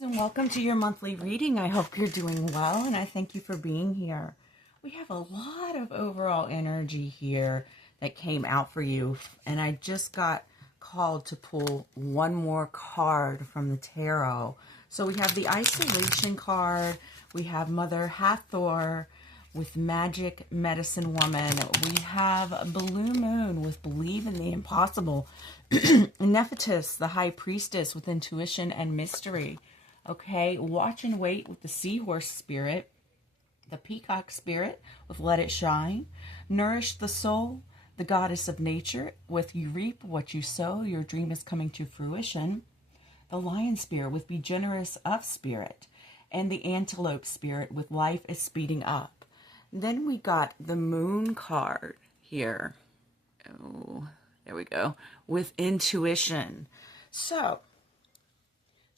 And welcome to your monthly reading. I hope you're doing well and I thank you for being here. We have a lot of overall energy here that came out for you, and I just got called to pull one more card from the tarot. So we have the isolation card, we have Mother Hathor with Magic Medicine Woman, we have Blue Moon with Believe in the Impossible, Nephthys, the High Priestess with Intuition and Mystery. Okay, Watch and Wait with the Seahorse Spirit, the Peacock Spirit with Let It Shine, Nourish the Soul, the Goddess of Nature with You Reap What You Sow, Your Dream is Coming to Fruition, the Lion Spirit with Be Generous of Spirit, and the Antelope Spirit with Life is Speeding Up. Then we got the Moon card here. Oh, there we go. With Intuition. So,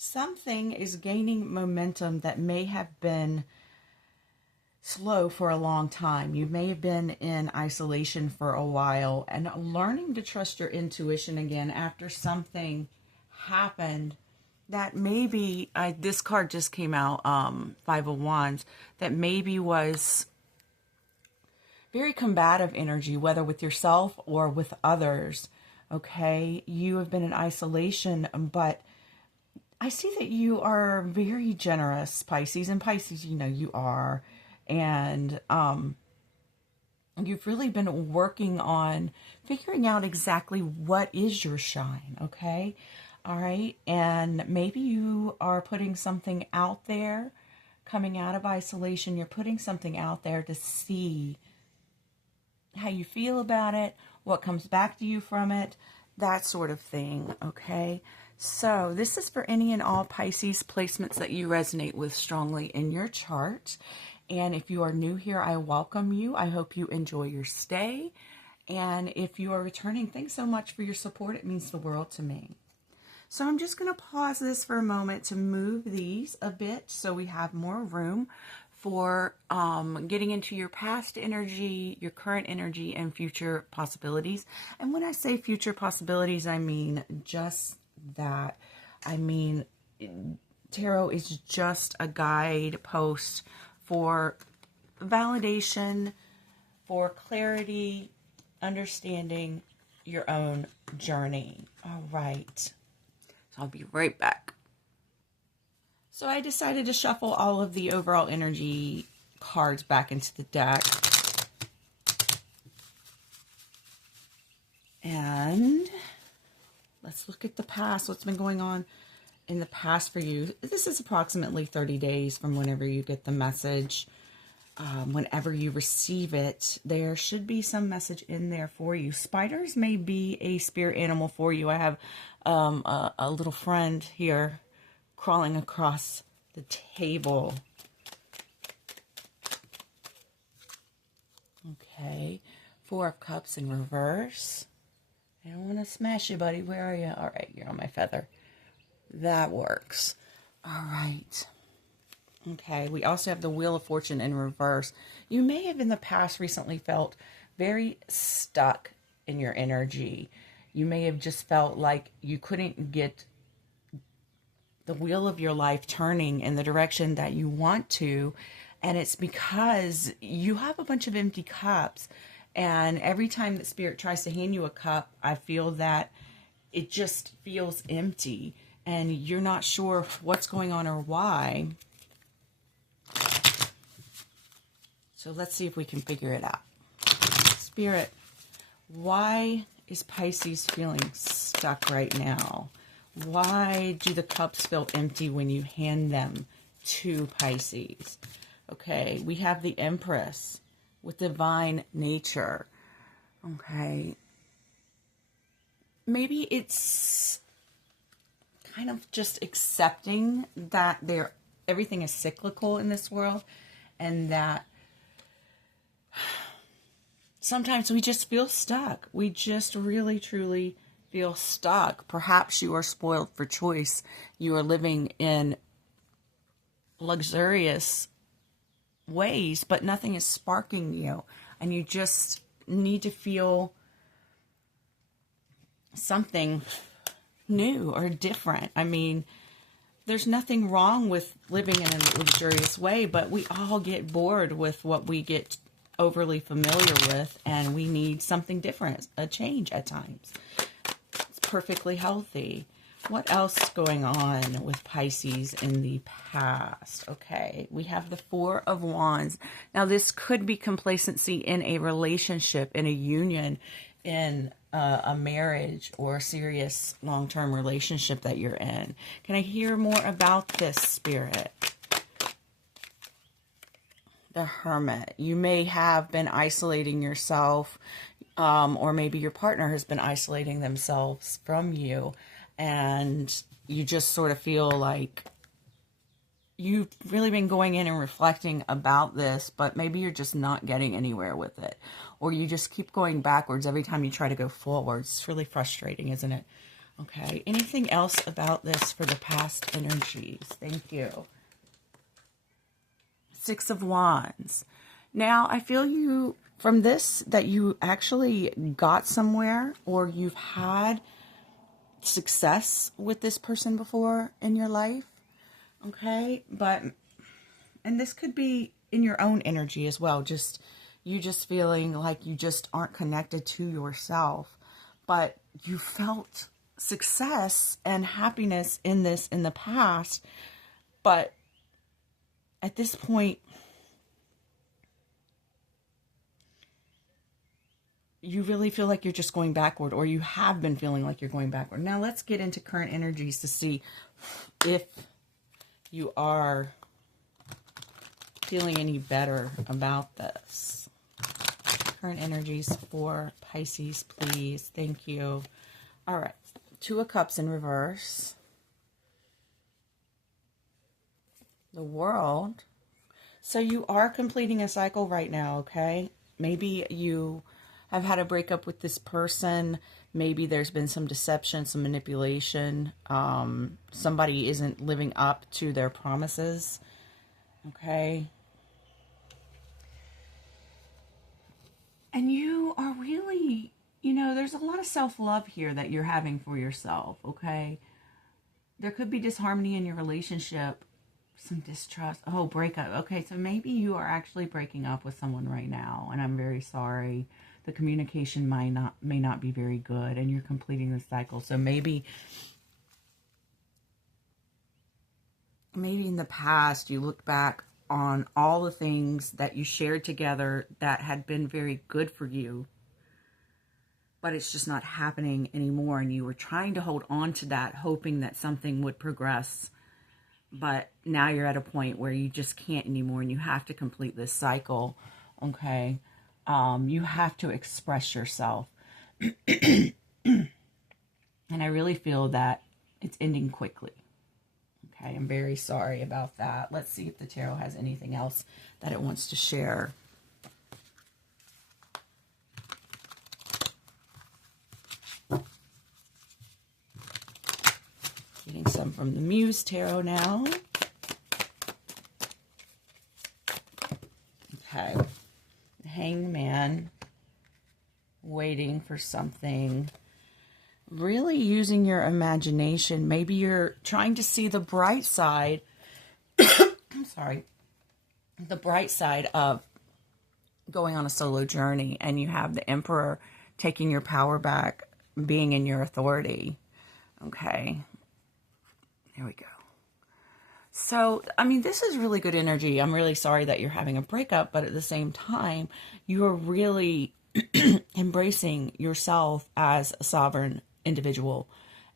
something is gaining momentum that may have been slow for a long time. You may have been in isolation for a while and learning to trust your intuition again after something happened that maybe, this card just came out, Five of Wands, that maybe was very combative energy, whether with yourself or with others. Okay, you have been in isolation, but I see that you are very generous, Pisces, and Pisces, you know you are, and you've really been working on figuring out exactly what is your shine, okay? All right, and maybe you are putting something out there, coming out of isolation, you're putting something out there to see how you feel about it, what comes back to you from it, that sort of thing, okay? So this is for any and all Pisces placements that you resonate with strongly in your chart. And if you are new here, I welcome you. I hope you enjoy your stay. And if you are returning, thanks so much for your support. It means the world to me. So I'm just going to pause this for a moment to move these a bit so we have more room for getting into your past energy, your current energy, and future possibilities. And when I say future possibilities, I mean just that. I mean, tarot is just a guidepost for validation, for clarity, understanding your own journey. All right. So I'll be right back. So I decided to shuffle all of the overall energy cards back into the deck. And let's look at the past, what's been going on in the past for you. This is approximately 30 days from whenever you get the message. Whenever you receive it, there should be some message in there for you. Spiders may be a spirit animal for you. I have a little friend here crawling across the table. Okay, Four of Cups in reverse. I don't want to smash you, buddy. Where are you? All right, you're on my feather. That works. All right. Okay, we also have the Wheel of Fortune in reverse. You may have in the past recently felt very stuck in your energy. You may have just felt like you couldn't get the wheel of your life turning in the direction that you want to, and it's because you have a bunch of empty cups. And every time that Spirit tries to hand you a cup, I feel that it just feels empty and you're not sure what's going on or why. So let's see if we can figure it out. Spirit, why is Pisces feeling stuck right now? Why do the cups feel empty when you hand them to Pisces? Okay, we have the Empress with divine nature. Okay. Maybe it's kind of just accepting that everything is cyclical in this world, and that sometimes we just feel stuck. We just really, truly feel stuck. Perhaps you are spoiled for choice. You are living in luxurious ways, but nothing is sparking you, and you just need to feel something new or different. I mean, there's nothing wrong with living in a luxurious way, but we all get bored with what we get overly familiar with, and we need something different, a change at times. It's perfectly healthy. What else is going on with Pisces in the past? Okay, we have the Four of Wands. Now, this could be complacency in a relationship, in a union, in a marriage or a serious long-term relationship that you're in. Can I hear more about this, Spirit? The Hermit. You may have been isolating yourself, or maybe your partner has been isolating themselves from you, and you just sort of feel like you've really been going in and reflecting about this, but maybe you're just not getting anywhere with it, or you just keep going backwards every time you try to go forwards. It's really frustrating, isn't it? Okay, anything else about this for the past energies? Thank you. Six of Wands. Now, I feel you, from this, that you actually got somewhere, or you've had success with this person before in your life. Okay, and this could be in your own energy as well, just you just feeling like you just aren't connected to yourself, but you felt success and happiness in this in the past, but at this point you really feel like you're just going backward, or you have been feeling like you're going backward. Now let's get into current energies to see if you are feeling any better about this. Current energies for Pisces, please. Thank you. All right. Two of Cups in reverse. The World. So you are completing a cycle right now, okay? Maybe you have had a breakup with this person. Maybe there's been some deception, some manipulation. Somebody isn't living up to their promises. Okay. And you are really, there's a lot of self-love here that you're having for yourself. Okay. There could be disharmony in your relationship, some distrust. Oh, breakup. Okay. So maybe you are actually breaking up with someone right now, and I'm very sorry. The communication may not be very good, and you're completing the cycle. So maybe in the past you look back on all the things that you shared together that had been very good for you, but it's just not happening anymore, and you were trying to hold on to that, hoping that something would progress, but now you're at a point where you just can't anymore, and you have to complete this cycle. Okay. You have to express yourself. And I really feel that it's ending quickly. Okay, I'm very sorry about that. Let's see if the tarot has anything else that it wants to share. Getting some from the Muse Tarot now. Okay. Hangman, waiting for something, really using your imagination. Maybe you're trying to see the bright side. I'm sorry, the bright side of going on a solo journey, and you have the Emperor taking your power back, being in your authority. Okay, there we go. So, I mean, this is really good energy. I'm really sorry that you're having a breakup, but at the same time, you are really embracing yourself as a sovereign individual,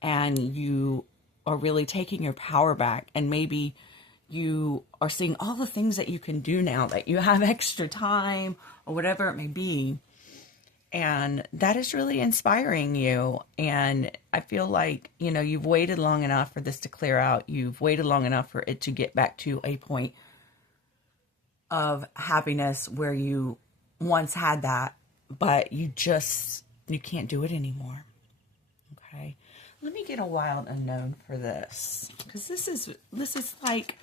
and you are really taking your power back, and maybe you are seeing all the things that you can do now that you have extra time or whatever it may be. And that is really inspiring you. And I feel like, you've waited long enough for this to clear out. You've waited long enough for it to get back to a point of happiness where you once had that, but you can't do it anymore. Okay. Let me get a wild unknown for this, because this is like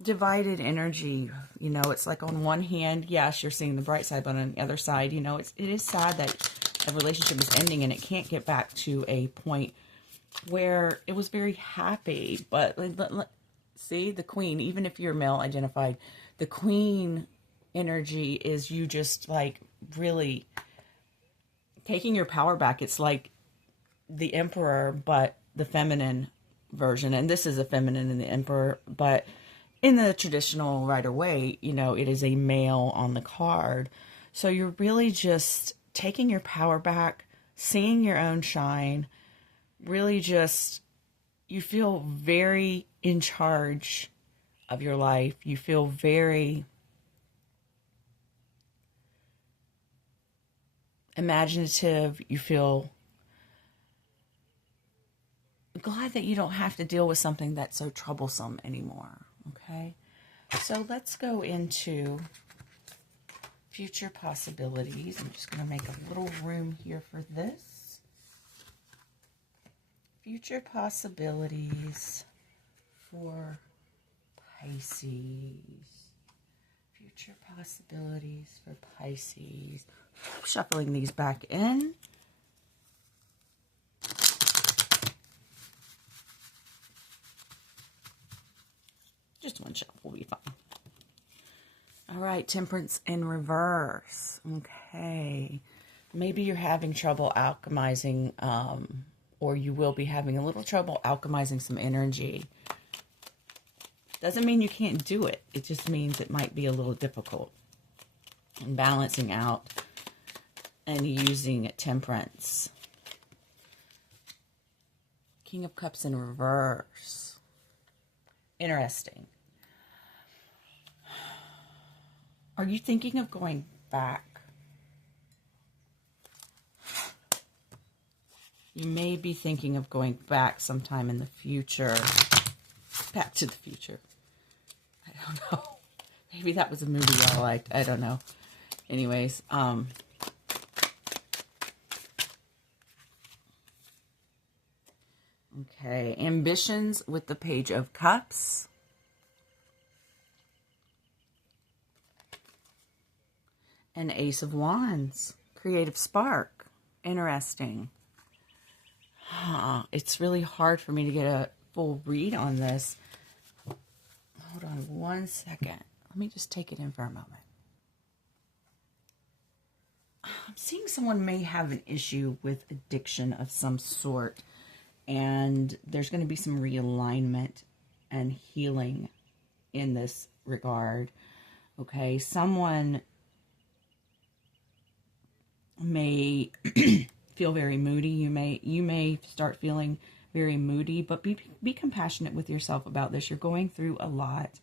divided energy. It's like on one hand, yes, you're seeing the bright side, but on the other side, it is sad that a relationship is ending and it can't get back to a point where it was very happy. But see, the queen, even if you're male identified, the queen energy is you just like really taking your power back. It's like the emperor, but the feminine version. And this is a feminine in the emperor, but in the traditional Rider Waite, you know, it is a male on the card. So you're really just taking your power back, seeing your own shine, really just, you feel very in charge of your life. You feel very imaginative. You feel glad that you don't have to deal with something that's so troublesome anymore. Okay, so let's go into future possibilities. I'm just going to make a little room here for this. Future possibilities for Pisces. Future possibilities for Pisces. Shuffling these back in. Just one shuffle will be fine. All right, Temperance in reverse. Okay. Maybe you're having trouble alchemizing, or you will be having a little trouble alchemizing some energy. Doesn't mean you can't do it. It just means it might be a little difficult. And balancing out and using Temperance. King of Cups in reverse. Interesting. Are you thinking of going back? You may be thinking of going back sometime in the future. Back to the Future. I don't know. Maybe that was a movie y'all liked. I don't know. Anyways, okay. Ambitions with the Page of Cups. And Ace of Wands. Creative spark. Interesting. It's really hard for me to get a full read on this. Hold on one second. Let me just take it in for a moment. I'm seeing someone may have an issue with addiction of some sort. And there's going to be some realignment and healing in this regard. Okay, someone may feel very moody. You may start feeling very moody, but be compassionate with yourself about this. You're going through a lot.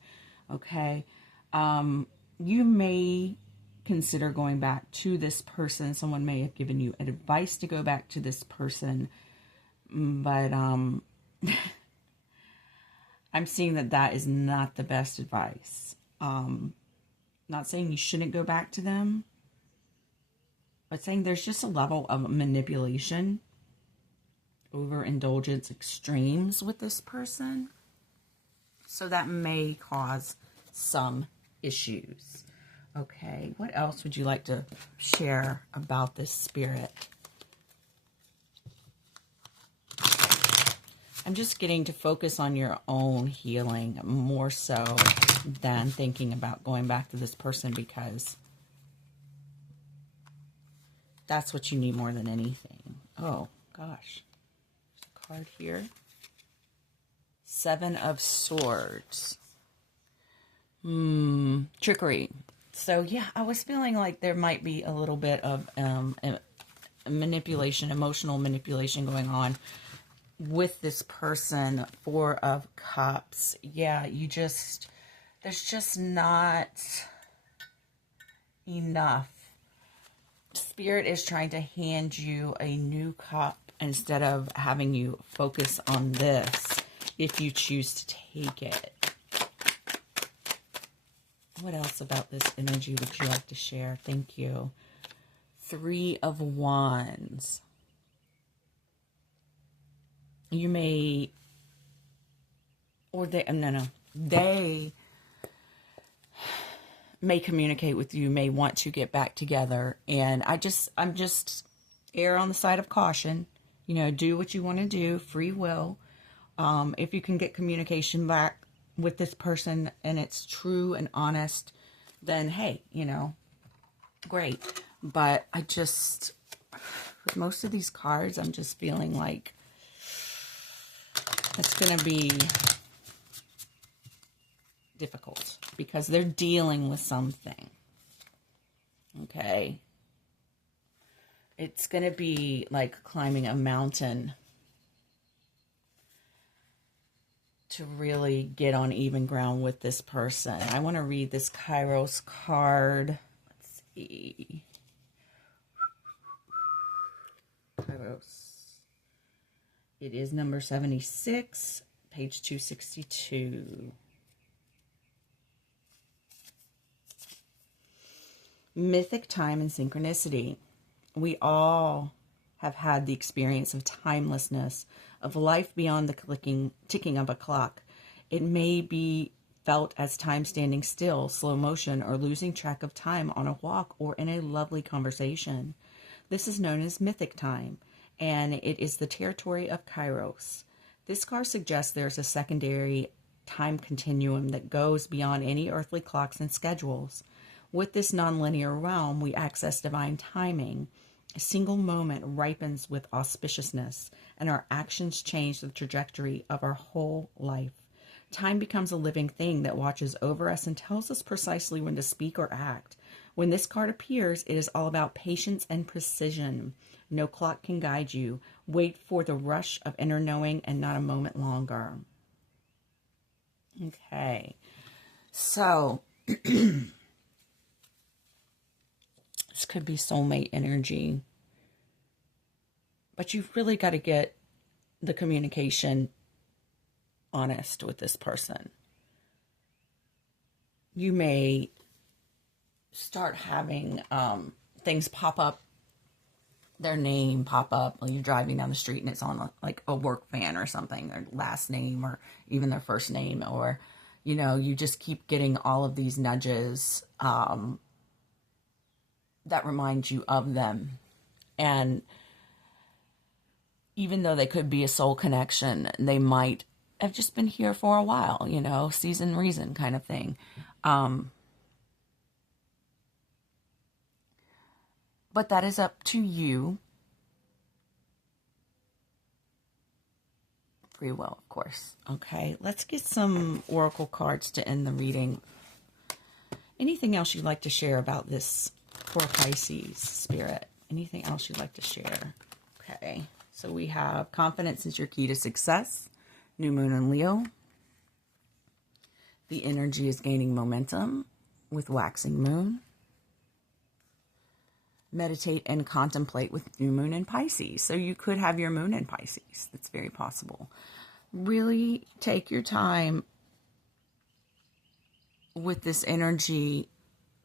Okay, you may consider going back to this person. Someone may have given you advice to go back to this person, but I'm seeing that is not the best advice. Not saying you shouldn't go back to them, but saying there's just a level of manipulation, overindulgence, extremes with this person. So that may cause some issues. Okay, what else would you like to share about this spirit? I'm just getting to focus on your own healing more so than thinking about going back to this person, because that's what you need more than anything. Oh, gosh. There's a card here. Seven of Swords. Trickery. So, yeah, I was feeling like there might be a little bit of manipulation, emotional manipulation going on with this person. Four of Cups. Yeah, there's just not enough. Spirit is trying to hand you a new cup instead of having you focus on this if you choose to take it. What else about this energy would you like to share? Thank you. Three of Wands. You may, or they may communicate with you, may want to get back together. And I'm just err on the side of caution. Do what you want to do, free will. If you can get communication back with this person and it's true and honest, then hey, great. But with most of these cards, I'm just feeling like it's going to be difficult because they're dealing with something. Okay. It's going to be like climbing a mountain to really get on even ground with this person. I want to read this Kairos card. Let's see. Kairos. It is number 76, page 262. Mythic time and synchronicity. We all have had the experience of timelessness, of life beyond the ticking of a clock. It may be felt as time standing still, slow motion, or losing track of time on a walk or in a lovely conversation. This is known as mythic time, and it is the territory of Kairos. This card suggests there's a secondary time continuum that goes beyond any earthly clocks and schedules. With this nonlinear realm, we access divine timing. A single moment ripens with auspiciousness, and our actions change the trajectory of our whole life. Time becomes a living thing that watches over us and tells us precisely when to speak or act. When this card appears, it is all about patience and precision. No clock can guide you. Wait for the rush of inner knowing and not a moment longer. Okay. So, this could be soulmate energy. But you've really got to get the communication honest with this person. You may start having things pop up, their name pop up while you're driving down the street and it's on like a work van or something, their last name or even their first name, or, you just keep getting all of these nudges that remind you of them. And even though they could be a soul connection, they might have just been here for a while, season reason kind of thing. But that is up to you. Free will, of course. Okay, let's get some oracle cards to end the reading. Anything else you'd like to share about this for Pisces, Spirit? Anything else you'd like to share? Okay, so we have confidence is your key to success. New moon in Leo. The energy is gaining momentum with waxing moon. Meditate and contemplate with new moon in Pisces. So you could have your moon in Pisces. That's very possible. Really take your time with this energy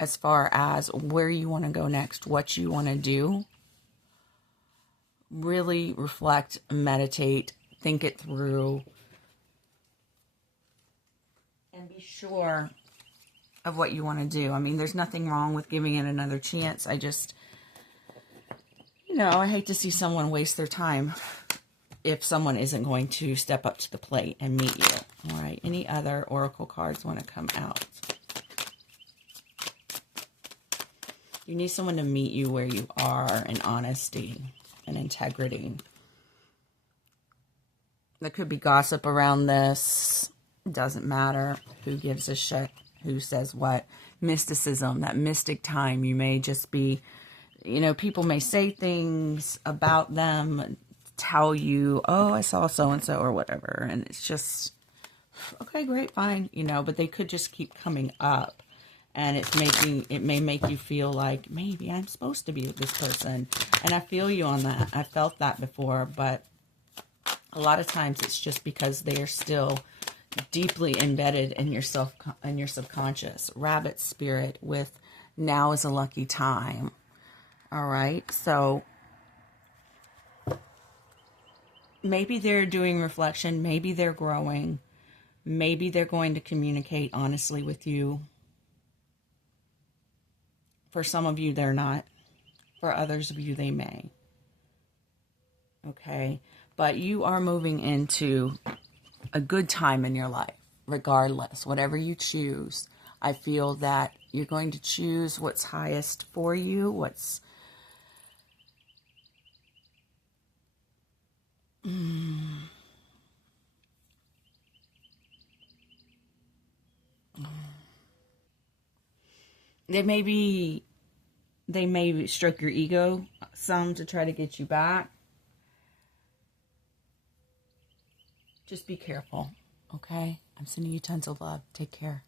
as far as where you want to go next, what you want to do. Really reflect, meditate, think it through, and be sure of what you want to do. I mean, there's nothing wrong with giving it another chance. I just, I hate to see someone waste their time if someone isn't going to step up to the plate and meet you. All right. Any other oracle cards want to come out? You need someone to meet you where you are in honesty and integrity. There could be gossip around this. It doesn't matter who gives a shit, who says what. Mysticism, that mystic time. You may just be, people may say things about them, tell you, oh, I saw so-and-so or whatever. And it's just, okay, great, fine, but they could just keep coming up. And it may make you feel like, maybe I'm supposed to be with this person. And I feel you on that. I felt that before, but a lot of times it's just because they are still deeply embedded in your subconscious. Rabbit spirit with now is a lucky time. All right. So maybe they're doing reflection. Maybe they're growing. Maybe they're going to communicate honestly with you. For some of you, they're not. For others of you, they may. okay? But you are moving into a good time in your life, regardless, whatever you choose. I feel that you're going to choose what's highest for you, what's they may stroke your ego some to try to get you back. Just be careful, okay? I'm sending you tons of love. Take care.